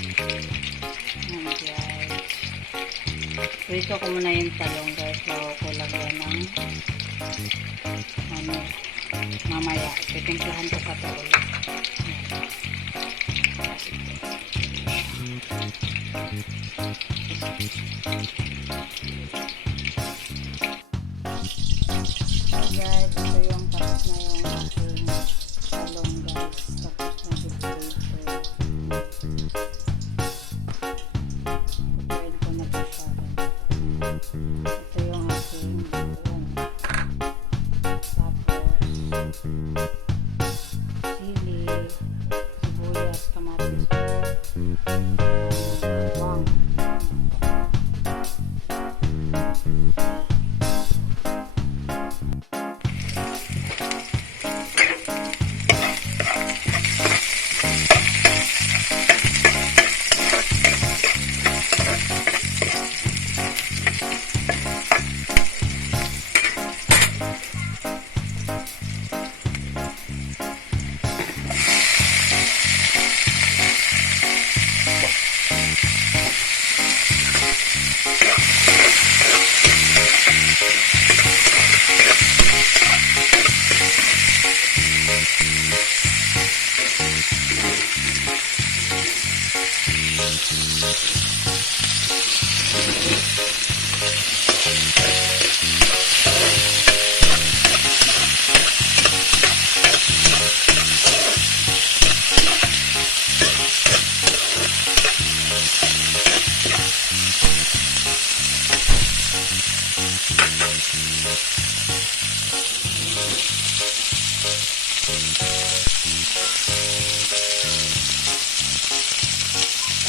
Ayan guys. Prito ko muna yung talong guys. Bago ko lagyan ng mamaya. Titimplahan ko pa ito ulit. Guys, ito yung tapos na yung aking talong guys. Tapos na dito. Pwede ko na ito siya. Ito yung aking baguong. Tapos chili, sibuyas, kamatis, bawang.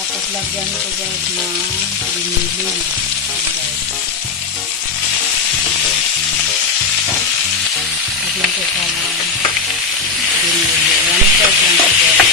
Tapos lagyan ko guys ng giniling. Lagyan ko sa ng giniling. One third lang ko guys.